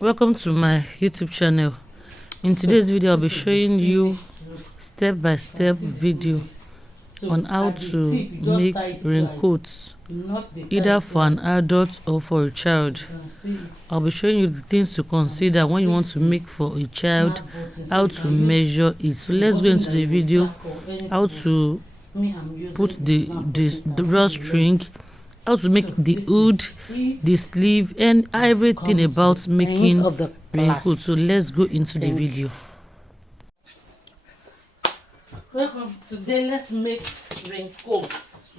Welcome to my YouTube channel. In today's video, I'll be showing you step-by-step video on how to make raincoats, either for an adult or for a child. I'll be showing you the things to consider when you want to make for a child, how to measure it. So let's go into the video, how to put the drawstring, how to make the hood, the sleeve, and everything about making raincoat. So let's go into the video. Welcome. Today let's make raincoats. So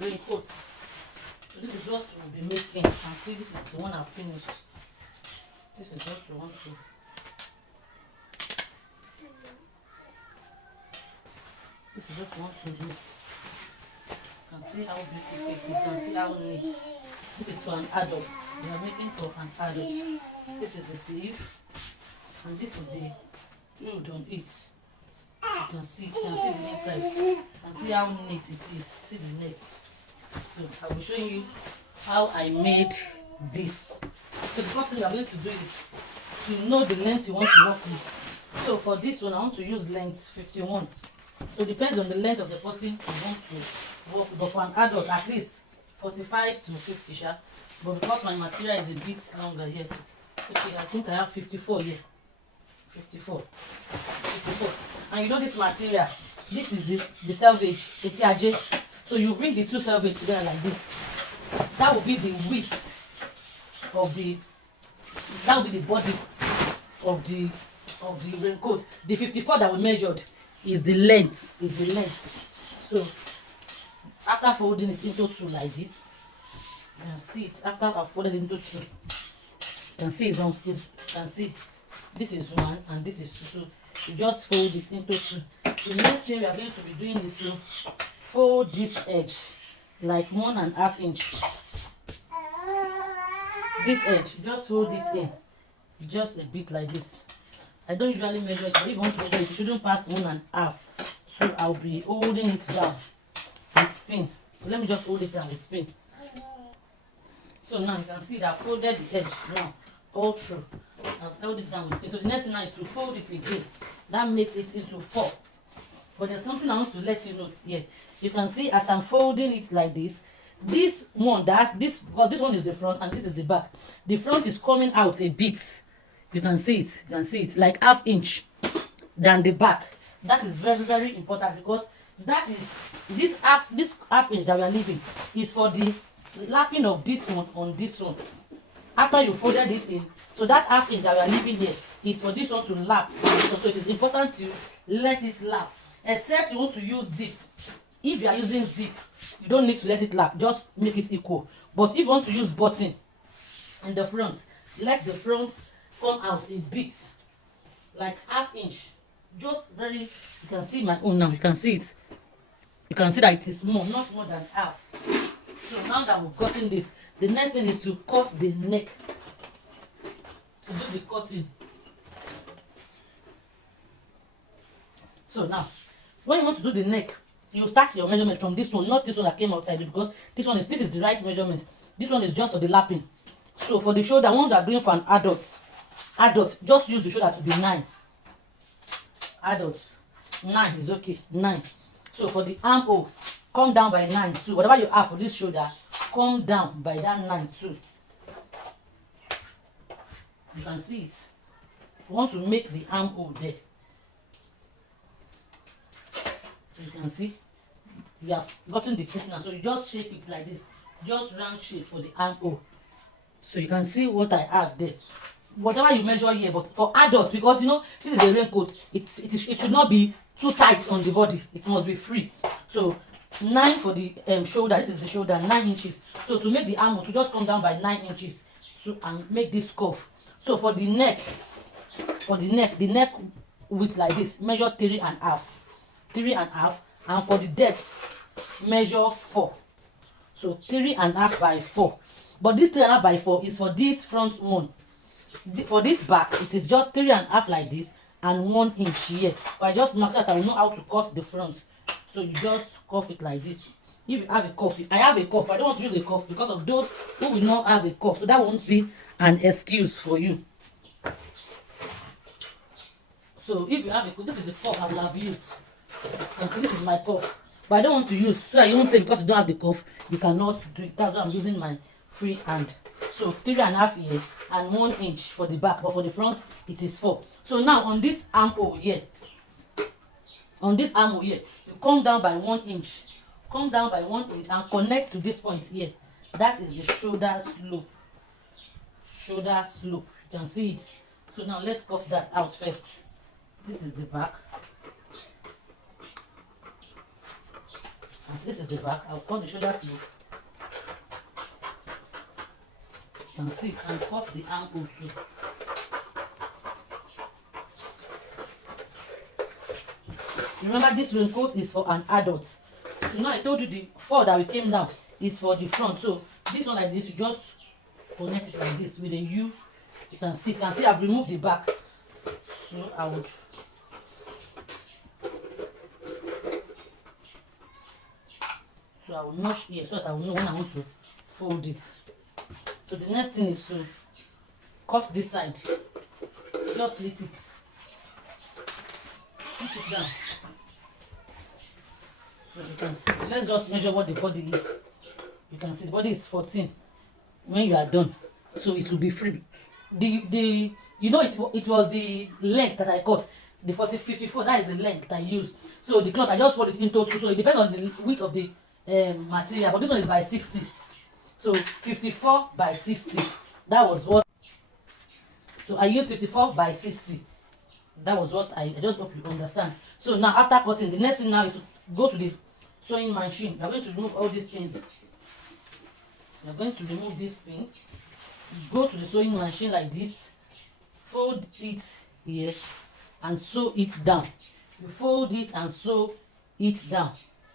this is what we'll be making. And see, this is the one I've finished. This is what we want to. This is what we want to do. You can see how beautiful it is. You can see how neat. This is for an adult. We are making for an adult. This is the sleeve, and this is the hood on it. You can see the inside. You can see how neat it is. See the neck. So I will show you how I made this. So the first thing we are going to do is to know the length you want to work with. So for this one, I want to use length 51. So it depends on the length of the person you want to work with. But for an adult, at least 45 to 50, sha. But because my material is a bit longer here, so okay, I think I have 54 here. 54. And you know this material, this is the selvage, the TRJ. So you bring the two selvage together like this. That will be the width of the, that will be the body of the raincoat. The 54 that we measured is the length. So after folding it into two like this, you can see it. After I've folded it into two, you can see it's on. You can see this is one and this is two. So you just fold it into two. The next thing we are going to be doing is to fold this edge like 1.5 inch. This edge, just fold it in, just a bit like this. I don't usually measure it, but if you want to measure it, you shouldn't pass 1.5. So I'll be holding it down with pin. So let me just hold it down with pin. So now you can see that I've folded the edge now all through. I've held it down with pin. So the next thing now is to fold it again. That makes it into 4. But there's something I want to let you know here. You can see as I'm folding it like this, this one that's this, because this one is the front and this is the back. The front is coming out a bit. You can see it. You can see it like 1/2 inch than the back. That is very, very important, because that is this half inch that we are leaving is for the lapping of this one on this one. After you folded it in, so that 1/2 inch that we are leaving here is for this one to lap. So it is important to let it lap, except you want to use zip. If you are using zip, you don't need to let it lap, just make it equal. But if you want to use button in the front, let the front come out a bit like 1/2 inch, just very. You can see my own now. You can see it. You can see that it is more, not more than half. So now that we've gotten this, the next thing is to cut the neck. To do the cutting. So now, when you want to do the neck, you start your measurement from this one, not this one that came outside, because this is the right measurement. This one is just for the lapping. So for the shoulder, once you are doing for an adult, just use the shoulder to be 9. Adults, 9 is okay. 9. So for the armhole, come down by 9 too. Whatever you have for this shoulder, come down by that 9 too. You can see it. You want to make the armhole there. So you can see you have gotten the piece now. So you just shape it like this, just round shape for the armhole. So you can see what I have there. Whatever you measure here, but for adults, because you know this is a raincoat, it should not be too tight on the body. It must be free. So 9 for the shoulder. This is the shoulder, 9 inches. So to make the armhole, to just come down by 9 inches, so and make this curve. So for the neck, the neck width like this, measure 3.5. 3.5, and for the depth, measure 4. So 3.5 by 4. But this 3.5 by 4 is for this front one. For this back, it is just 3.5 like this and 1 inch here. But I just mark so that I will know how to cut the front. So you just cuff it like this. If you have a cuff, I have a cuff, but I don't want to use a cuff because of those who will not have a cuff. So that won't be an excuse for you. So if you have a cuff, this is the cuff I will have used. And so this is my cuff. But I don't want to use, so that you won't say because you don't have the cuff, you cannot do it. That's why I'm using my free hand. So 3.5 here and 1 inch for the back, but for the front it is 4. So now on this armhole here, you come down by 1 inch. Come down by 1 inch and connect to this point here. That is the shoulder slope. Shoulder slope. You can see it. So now let's cut that out first. This is the back. And so this is the back. I'll cut the shoulder slope. You can see, and cut the ankle too. Remember, this raincoat is for an adult. So now I told you the 4 that we came down is for the front. So this one like this, you just connect it like this with a U. You can see I've removed the back. So I would notch here so that I will know when I want to fold it. So the next thing is to cut this side. Just slit it. Push it down. So you can see. So let's just measure what the body is. You can see the body is 14 when you are done. So it will be free. The you know it was the length that I cut. The 54, that is the length I used. So the cloth I just fold it into 2. So it depends on the width of the material. But this one is by 60. So 54 by 60. That was what. So I used 54 by 60. That was what I just hope you understand. So now after cutting, the next thing now is to go to the sewing machine. You are going to remove all these pins. You are going to remove this pin. Go to the sewing machine like this. Fold it here and sew it down. You fold it and sew it down.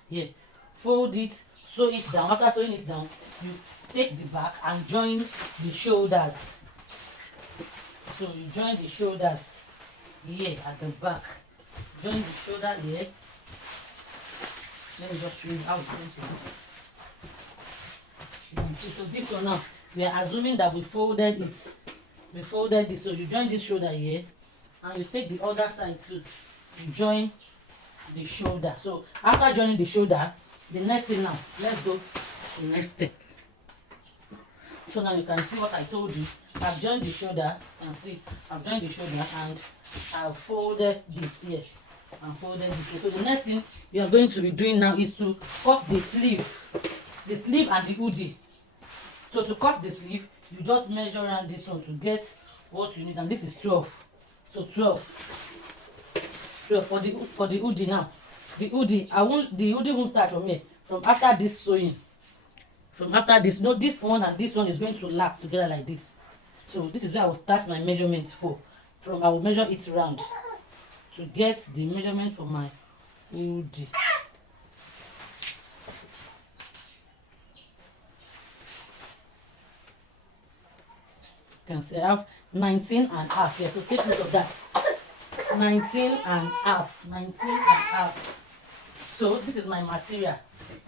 Here. Fold it, sew it down. After sewing it down, you take the back and join the shoulders. So you join the shoulders here at the back. Join the shoulder here. Let me just show you how it's going to look. You can see. So this one now, we are assuming that we folded it. We folded this. So you join this shoulder here, and you take the other side too. You join the shoulder. So after joining the shoulder, the next thing now, let's go to the next step. So now you can see what I told you. I've joined the shoulder, and see I've joined the shoulder and I've folded this here and folded this here. So the next thing you are going to be doing now is to cut the sleeve and the hoodie. So to cut the sleeve, you just measure around this one to get what you need, and this is 12. So 12 for the hoodie now. The hoodie won't start from here. From after this sewing. From after this, no, this one and this one is going to lap together like this. So this is where I will start my measurement for. I will measure it round to get the measurement for my hoodie. You can see I have 19.5 here. So take note of that. 19.5. So this is my material.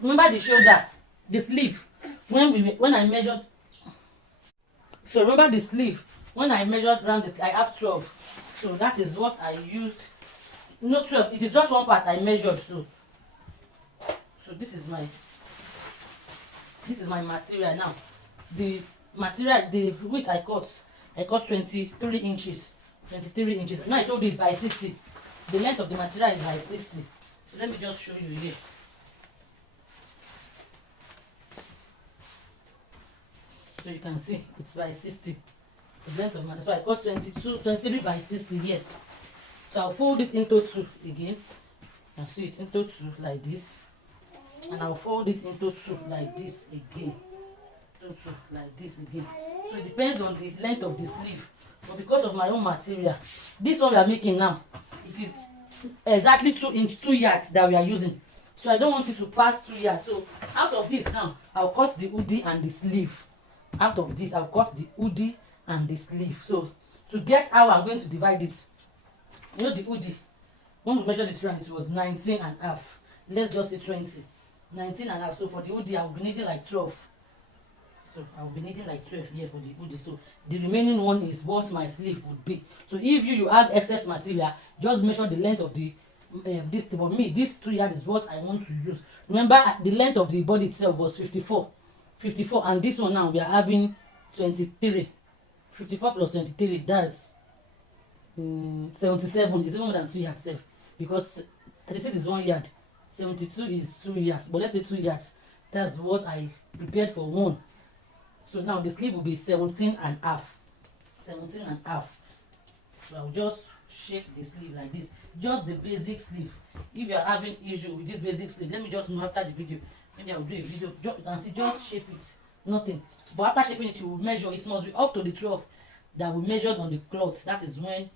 Remember the shoulder, the sleeve. When I measured. So remember the sleeve. When I measured around this, I have 12. So that is what I used. No 12. It is just one part I measured. So this is my material now. The material, the width I cut 23 inches. 23 inches. Now I told you it's by 60. The length of the material is by 60. So let me just show you here. So you can see it's by 60. The length of material. So I cut 23 by 60 here. So I'll fold it into 2 again. You can see it into 2 like this. And I'll fold it into 2 like this again. Into 2 like this again. So it depends on the length of the sleeve. But because of my own material, this one we are making now, it is exactly 2 yards that we are using. So I don't want it to pass 2 yards. So out of this now, I'll cut the hoodie and the sleeve. Out of this, I'll cut the hoodie and the sleeve. So to guess how I'm going to divide it, you know the hoodie, when we measured it round, it was 19.5. Let's just say 20. 19.5. So for the hoodie, I'll be needing like 12. So I'll be needing like 12 here for the hoodie. So the remaining one is what my sleeve would be. So if you have excess material, just measure the length of the this thing. For me, this 2 yard is what I want to use. Remember, the length of the body itself was 54, and this one now we are having 23. 54 plus 23, that's 77. Is even more than 2 yards safe, because 36 is 1 yard, 72 is 2 yards, but let's say 2 yards. That's what I prepared for one. So now the sleeve will be 17 and half. 17 and half. So I'll just shape the sleeve like this. Just the basic sleeve. If you are having issue with this basic sleeve, let me just know after the video. Maybe I'll do a video. You can see, just shape it. Nothing. But after shaping it, you will measure. It must be up to the 12 that we measured on the cloth. That is when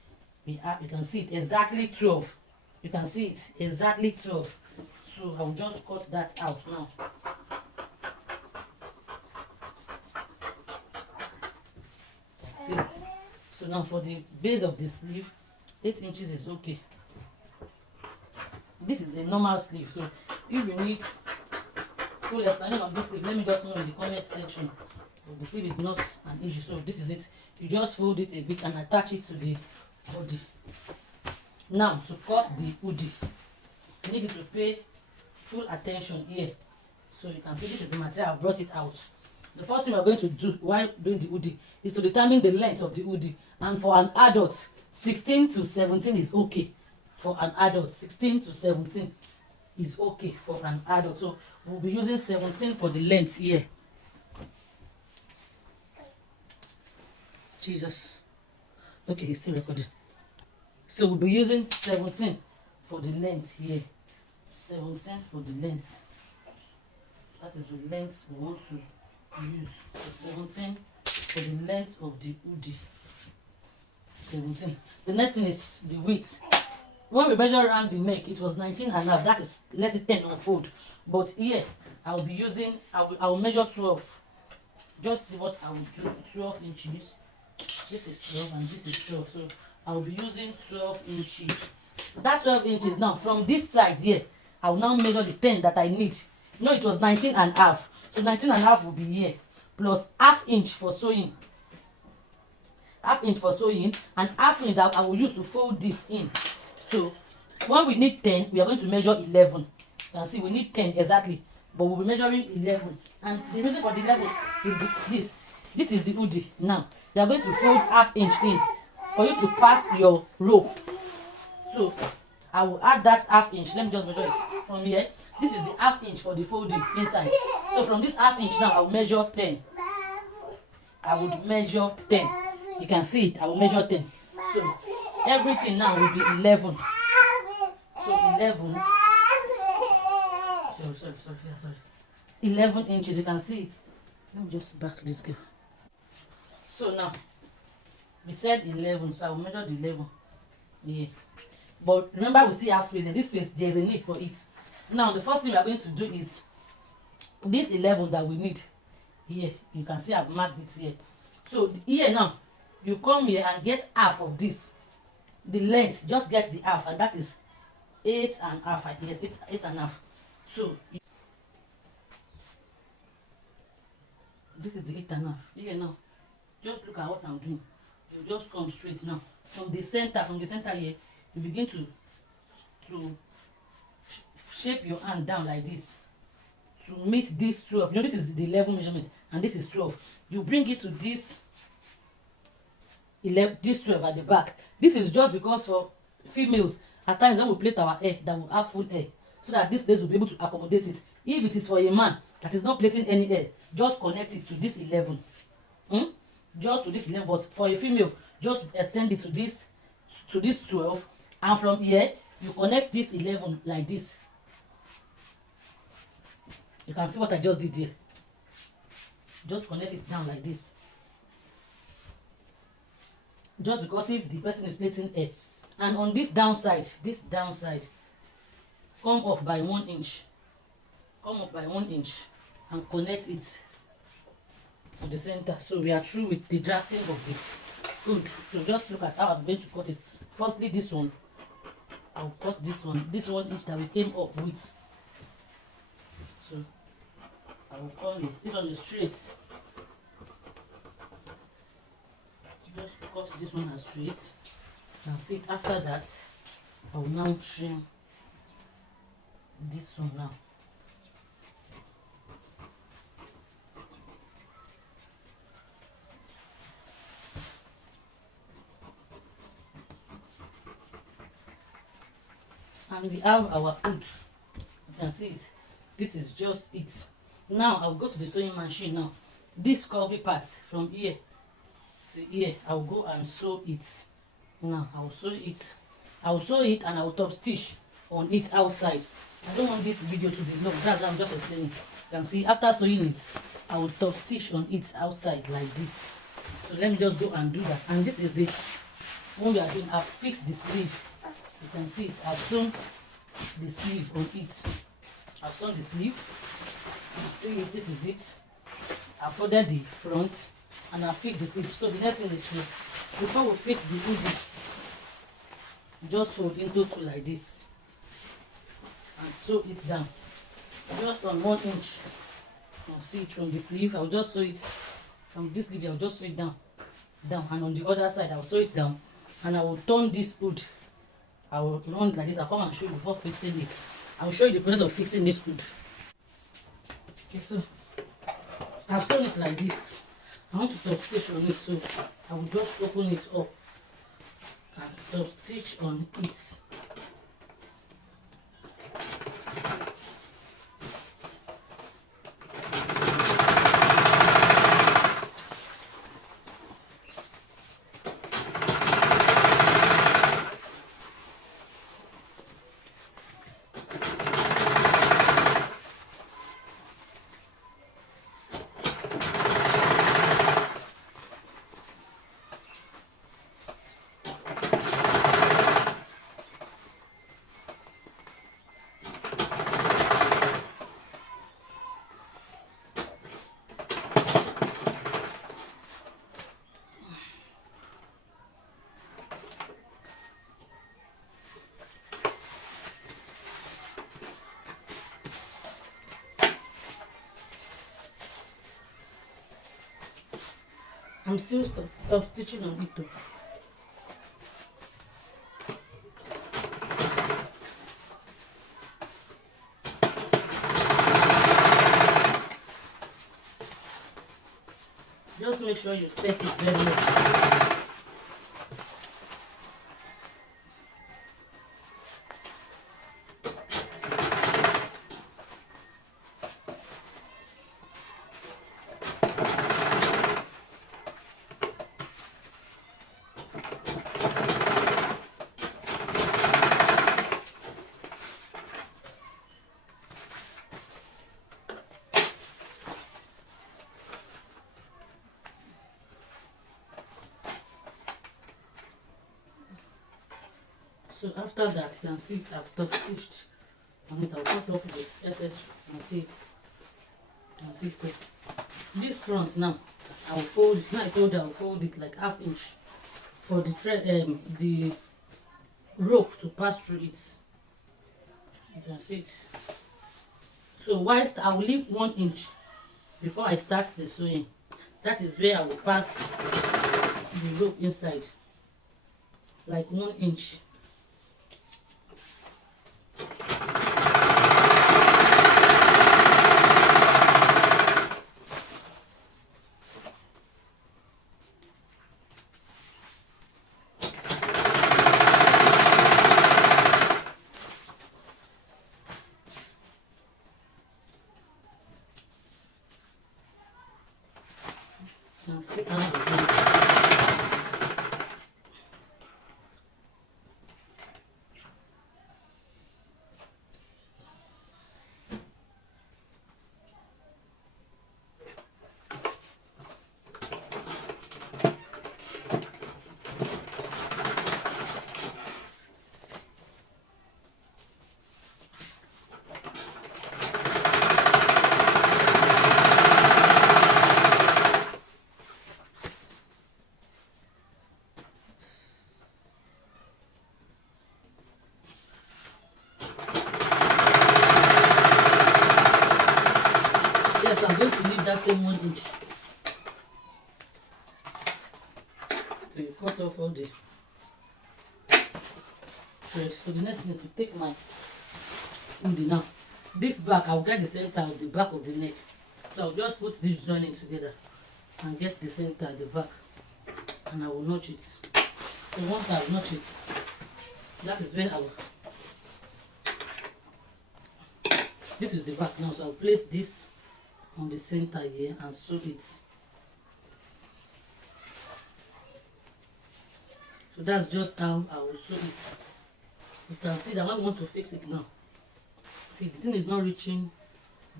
we have, you can see it exactly 12. You can see it exactly 12. So I will just cut that out now. See it. So now for the base of the sleeve, 8 inches is okay. This is a normal sleeve. So if you need full explanation of this sleeve, let me just know in the comment section. But the sleeve is not an issue. So this is it. You just fold it a bit and attach it to the body. Now to cut the hoodie, you need to pay full attention here. So you can see this is the material. I brought it out. The first thing we are going to do while doing the hoodie is to determine the length of the hoodie. And for an adult, 16 to 17 is okay. For an adult, 16 to 17 is okay for an adult. So we'll be using 17 for the length here. Jesus. Okay, it's still recording. So we'll be using 17 for the length here. 17 for the length. That is the length we want to use. So 17 for the length of the hoodie. 17. The next thing is the width. When we measure around the neck, it was 19 and a half. That is, let's say, 10 on fold. But here I'll be using, I will measure 12. Just see what I will do. 12 inches. This is 12 and this is 12. So I will be using 12 inches. That 12 inches now, from this side here, I will now measure the 10 that I need. You know, it was 19 and a half. So 19 and a half will be here. Plus half inch for sewing. Half inch for sewing. And half inch that I will use to fold this in. So when we need 10, we are going to measure 11. You can see we need 10 exactly. But we'll be measuring 11. And the reason for the 11 is this. This is the hoodie. Now, you are going to fold half inch in for you to pass your rope. So I will add that half inch. Let me just measure it from here. This is the half inch for the folding inside. So from this half inch now, I will measure 10. I would measure 10. You can see it. I will measure 10. So everything now will be 11. So 11. Sorry. 11 inches. You can see it. Let me just back this girl. So now we said 11. So I will measure the 11. Yeah. But remember, we still have space. In this space, there is a need for it. Now the first thing we are going to do is this 11 that we need here. You can see I've marked it here. So here now, you come here and get half of this. The length, just get the half, and that is 8 and a half. Yes, 8 and a half. So this is the 8 and a half. Here now, just look at what I'm doing. You just come straight now from the center here. You begin to shape your hand down like this to meet this 12. You know, this is the 11 measurement and this is 12. You bring it to this 12 at the back. This is just because for females, at times when we plait our hair, that will have full hair, so that this place will be able to accommodate it. If it is for a man that is not plaiting any hair, just connect it to this 11. Just to this 11. But for a female, just extend it to this 12, and from here you connect this 11 like this. You can see what I just did here. Just connect it down like this. Just because if the person is plaiting hair, and on this downside, come up by 1 inch. Come up by 1 inch and connect it to the center. So we are through with the drafting of the hood. So just look at how I'm going to cut it. Firstly, this one. I'll cut this one inch that we came up with. So I will come here. This one is straight. cut this one as straight. You can see it. After that, I will now trim this one now. And we have our hood. You can see it. This is just it. Now I'll go to the sewing machine now. This curvy part from here to here, I'll go and sew it. Now I'll sew it. I'll sew it and I'll top stitch on it outside. I don't want this video to be long. That's what I'm just explaining. You can see after sewing it, I will top stitch on it outside like this. So let me just go and do that. And this is the one we are doing. I've fixed the sleeve. You can see it. I've sewn the sleeve on it. I've sewn the sleeve. You see it. This is it. I've folded the front and I've fixed the sleeve. So the next thing is to, before we fix the hoodie, just fold into two like this and sew it down just on 1 inch. You can see it from the sleeve. I'll just sew it from this sleeve. I'll just sew it down, and on the other side I'll sew it down, and I will turn this hood. I will run like this. I'll come and show you before fixing it. I will show you the process of fixing this hood. Okay, so I've sewn it like this. I want to top stitch on it, so I will just open it up and top stitch on it. I'm still stop stitching on it too. Just make sure you set it very well. So after that, you can see I've top stitched on it. I'll cut off this excess. You can see it. You can see it too. This front now, I'll fold it. Now I told you I'll fold it like ½ inch for the thread, the rope to pass through it. You can see it. So whilst I will leave 1 inch before I start the sewing. That is where I will pass the rope inside, like 1 inch. And sit down again. Yes, I'm going to leave that same 1 inch. So you cut off all the thread. So the next thing is to take my hoodie now. This back, I'll get the center of the back of the neck. So I'll just put this joining together and get the center at the back, and I will notch it. So once I notch it, that is where I will. This is the back now, so I'll place this on the center here and sew it. So that's just how I will sew it. You can see that when I want to fix it now, see the thing is not reaching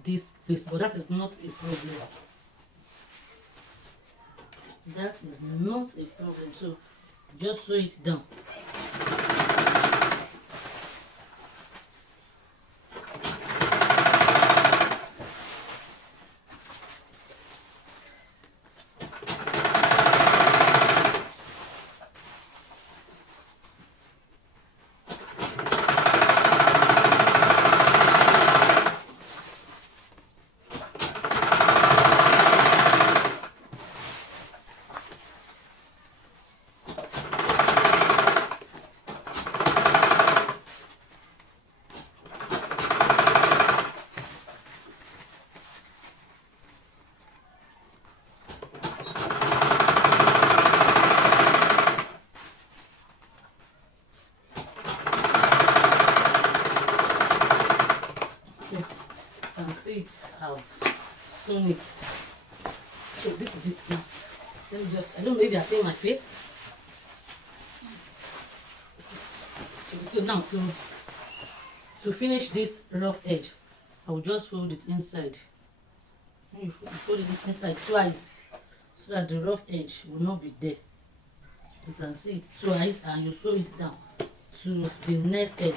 this place, but that is not a problem. That is not a problem. So just sew it down. It, I've sewn it. So this is it now. Let me just, I don't know if you are seeing my face. So now to finish this rough edge, I will just fold it inside. You fold it inside twice so that the rough edge will not be there. You can see it twice and you sew it down to the next edge,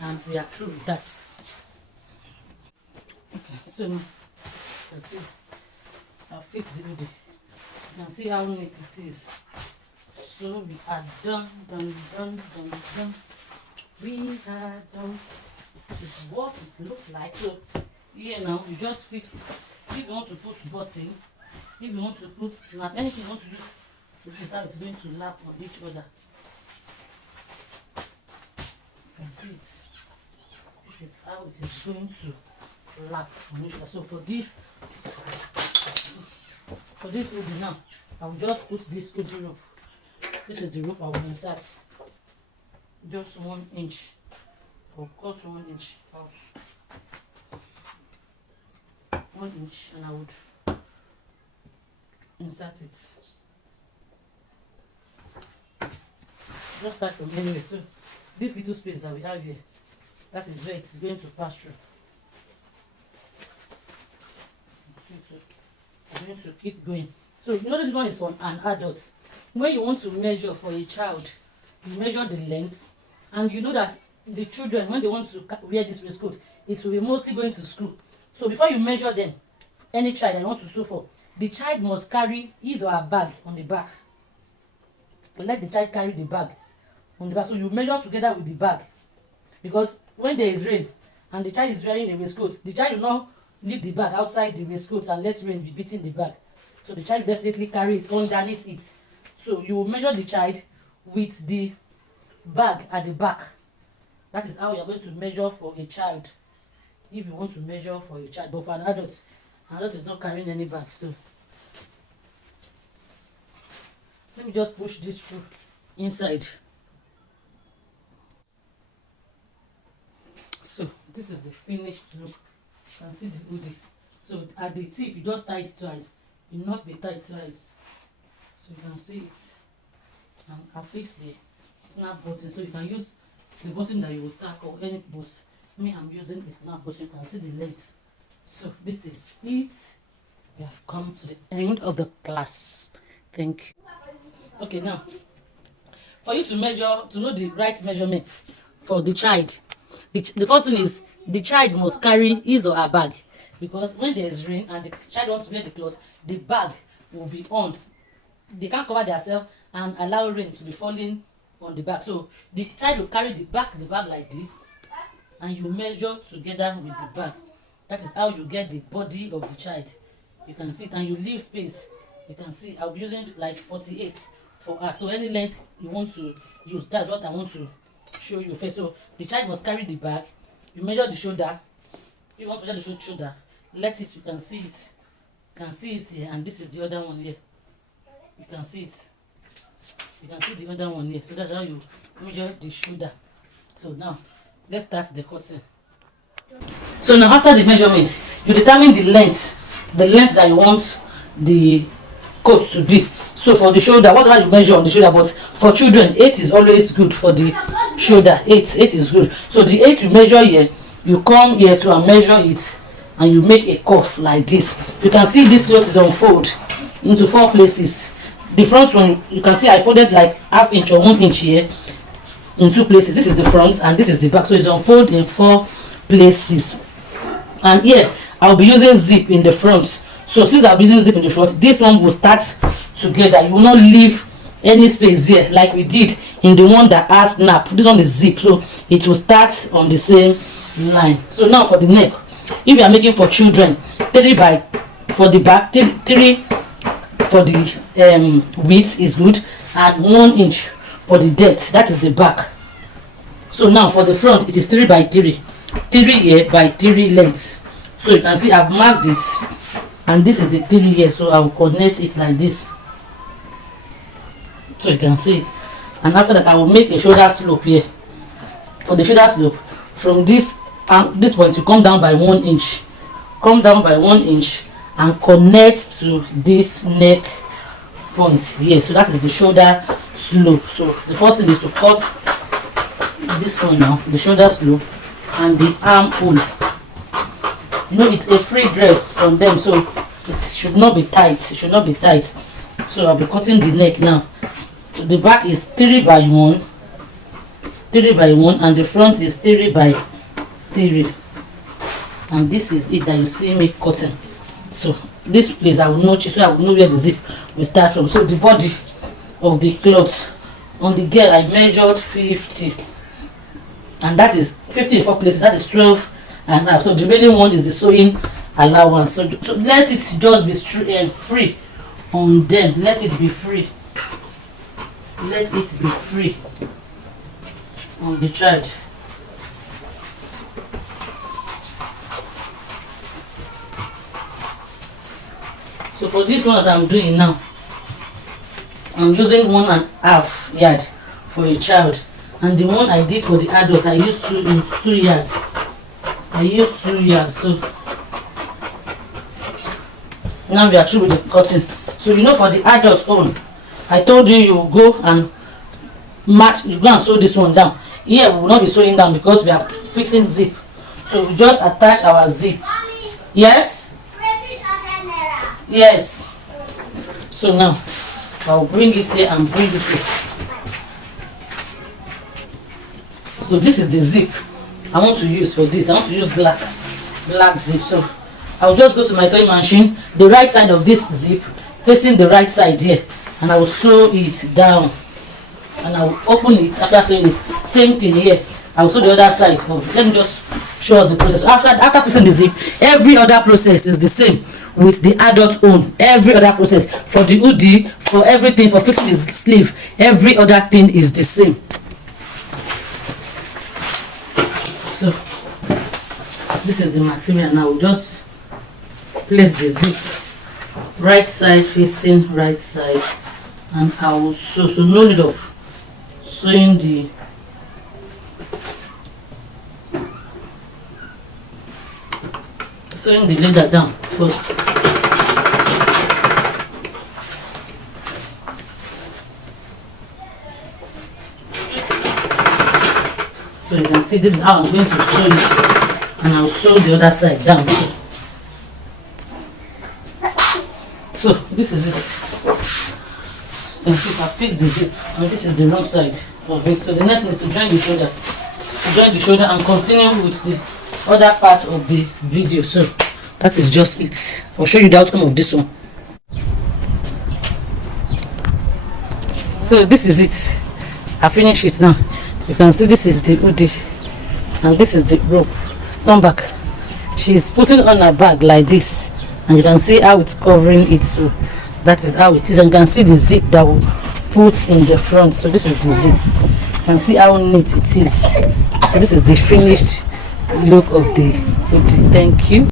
and we are through with that. Okay, so that's it. I'll fix the hoodie. You can see how neat it is. So we are done. We are done. This is what it looks like. So here now, you just fix. If you want to put button, if you want to put snap, anything you want to use, this is how it's going to lap on each other. You can see it. This is how it is going to lap on each other. So for this hoodie now, I'll just put this hoodie rope. This is the rope I will insert. Just 1 inch. I'll cut 1 inch out. 1 inch, and I would insert it. Just start from anywhere. So this little space that we have here, that is where it is going to pass through. I'm going to keep going. So you know this one is for an adult. When you want to measure for a child, you measure the length, and you know that the children, when they want to wear this waistcoat, it will be mostly going to school. So before you measure them, any child I want to sew for, the child must carry his or her bag on the back. Let the child carry the bag on the back. So you measure together with the bag, because when there is rain and the child is wearing a waistcoat, the child will not leave the bag outside the waistcoat and let rain be beating the bag. So the child definitely carry it underneath it. So you will measure the child with the bag at the back. That is how you are going to measure for a child. If you want to measure for a child, but for an adult is not carrying any bag. So let me just push this through inside. So this is the finished look. You can see the hoodie. So at the tip, you just tie it twice. You knot the tie twice. So you can see it. And I fix the snap button. So you can use the button that you will tack or any button. Me, I'm using a snap button. You can see the length. So this is it. We have come to the end of the class. Thank you. Okay, now for you to measure, to know the right measurement for the child, the first thing is the child must carry his or her bag, because when there is rain and the child wants to wear the clothes, the bag will be on. They can't cover themselves and allow rain to be falling on the bag. So the child will carry the bag like this, and you measure together with the bag. That is how you get the body of the child. You can see it, and you leave space. You can see I'll be using like 48 for her. So any length you want to use, that's what I want to show you first. So the child must carry the bag. You measure the shoulder. You want to measure the shoulder, let it, you can see it, here, and this is the other one here. You can see it, you can see the other one here. So that's how you measure the shoulder. So now let's start the cutting. So now after the measurement, you determine the length that you want the coat to be. So for the shoulder, whatever you measure on the shoulder, but for children 8 is always good. For the shoulder, 8 is good. So the 8 you measure here, you come here to and measure it, and you make a cuff like this. You can see this cloth is unfold into 4 places. The front one, you can see I folded like ½ inch or 1 inch here in 2 places. This is the front and this is the back, so it's unfold in 4 places. And here I'll be using zip in the front. So since I'll be using zip in the front, this one will start together. You will not leave any space here like we did in the one that has snap. This one is zip, so it will start on the same line. So now for the neck, if you are making for children, 3 by for the back, 3 for the width is good, and 1 inch for the depth, that is the back. So now for the front, it is 3 by 3, 3 here by 3 lengths. So you can see I've marked it, and this is the 3 here, so I will connect it like this, so you can see it. And after that I will make a shoulder slope here. For the shoulder slope, from this point you come down by 1 inch, and connect to this neck point here. So that is the shoulder slope. So the first thing is to cut this one now, the shoulder slope, and the armhole. You know, it's a free dress on them, so it should not be tight. So I'll be cutting the neck now. So the back is 3 by 1, and the front is 3 by 3, and this is it that you see me cutting. So this place I will know, so I will know where the zip will start from. So the body of the cloth on the girl, I measured 50, and that is 50 in 4 places, that is 12 and a half. So the remaining one is the sewing allowance. So let it just be free on them. Let it be free on the child. So for this one that I'm doing now, I'm using 1.5 yard for a child, and the one I did for the adult, I used 2 yards. So now we are through with the cutting. So you know, for the adult own, I told you you go and match, you go and sew this one down. Here we will not be sewing down because we are fixing zip. So we just attach our zip. Yes. Yes. So now I'll bring it here and bring it here. So this is the zip I want to use for this. I want to use black zip. So I'll just go to my sewing machine, the right side of this zip facing the right side here, and I will sew it down, and I will open it after sewing it. Same thing here, I will sew the other side of it. Let me just show us the process. After fixing the zip, every other process is the same with the adult own. Every other process for the hoodie, for everything, for fixing the sleeve, every other thing is the same. So this is the material. Now we'll just place the zip right side facing right side, and I will sew. So no need of sewing the leather down first. So you can see this is how I'm going to sew it, and I'll sew the other side down too. So this is it. And if I fix the zip, and this is the wrong side of it. So the next thing is to join the shoulder, and continue with the other part of the video. So that is just it. I'll show you the outcome of this one. So this is it. I finished it now. You can see this is the hoodie, and this is the rope. Come back. She's putting on her bag like this, and you can see how it's covering it. So that is how it is, and you can see the zip that will put in the front. So this is the zip. You can see how neat it is. So this is the finished look of the hoodie. Thank you.